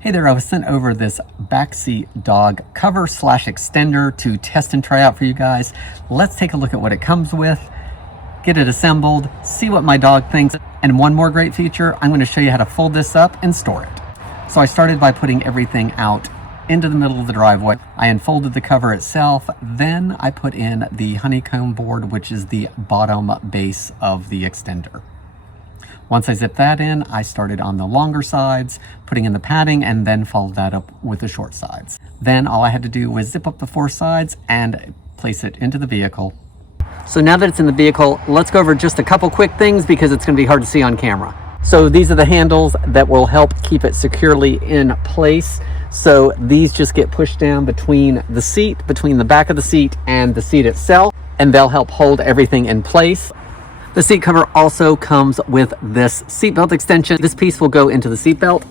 Hey there, I was sent over this backseat dog cover slash extender to test and try out for you guys. Let's take a look at what it comes with, get it assembled, see what my dog thinks. And one more great feature, I'm going to show you how to fold this up and store it. So I started by putting everything out into the middle of the driveway. I unfolded the cover itself, then I put in the honeycomb board, which is the bottom base of the extender. Once I zipped that in, I started on the longer sides, putting in the padding, and then followed that up with the short sides. Then all I had to do was zip up the four sides and place it into the vehicle. So now that it's in the vehicle, let's go over just a couple quick things because it's going to be hard to see on camera. So these are the handles that will help keep it securely in place. So these just get pushed down between the seat, between the back of the seat and the seat itself, and they'll help hold everything in place. The seat cover also comes with this seatbelt extension. This piece will go into the seatbelt.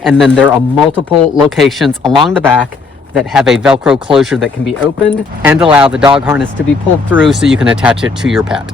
And then there are multiple locations along the back that have a Velcro closure that can be opened and allow the dog harness to be pulled through so you can attach it to your pet.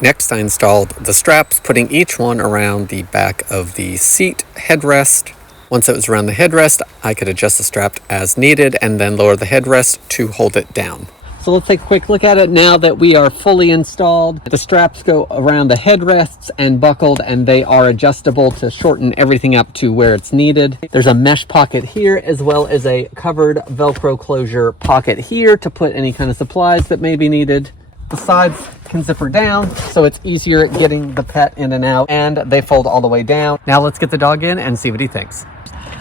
Next, I installed the straps, putting each one around the back of the seat headrest. Once it was around the headrest, I could adjust the strap as needed and then lower the headrest to hold it down. So let's take a quick look at it now that we are fully installed. The straps go around the headrests and buckled, and they are adjustable to shorten everything up to where it's needed. There's a mesh pocket here, as well as a covered Velcro closure pocket here to put any kind of supplies that may be needed. The sides can zipper down, so it's easier getting the pet in and out, and they fold all the way down. Now let's get the dog in and see what he thinks.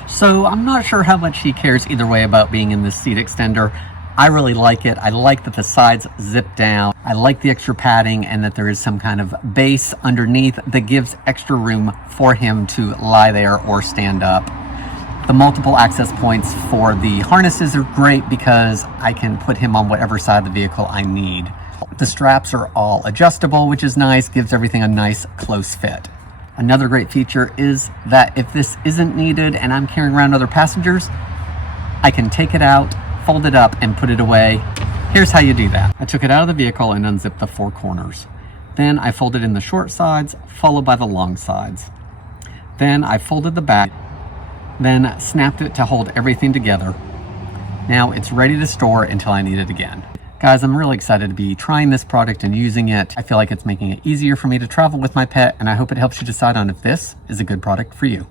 So I'm not sure how much he cares either way about being in this seat extender. I really like it. I like that the sides zip down. I like the extra padding and that there is some kind of base underneath that gives extra room for him to lie there or stand up. The multiple access points for the harnesses are great because I can put him on whatever side of the vehicle I need. The straps are all adjustable, which is nice, gives everything a nice close fit. Another great feature is that if this isn't needed and I'm carrying around other passengers, I can take it out, fold it up, and put it away. Here's how you do that. I took it out of the vehicle and unzipped the four corners. Then I folded in the short sides, followed by the long sides. Then I folded the back, then snapped it to hold everything together. Now it's ready to store until I need it again. Guys, I'm really excited to be trying this product and using it. I feel like it's making it easier for me to travel with my pet, and I hope it helps you decide on if this is a good product for you.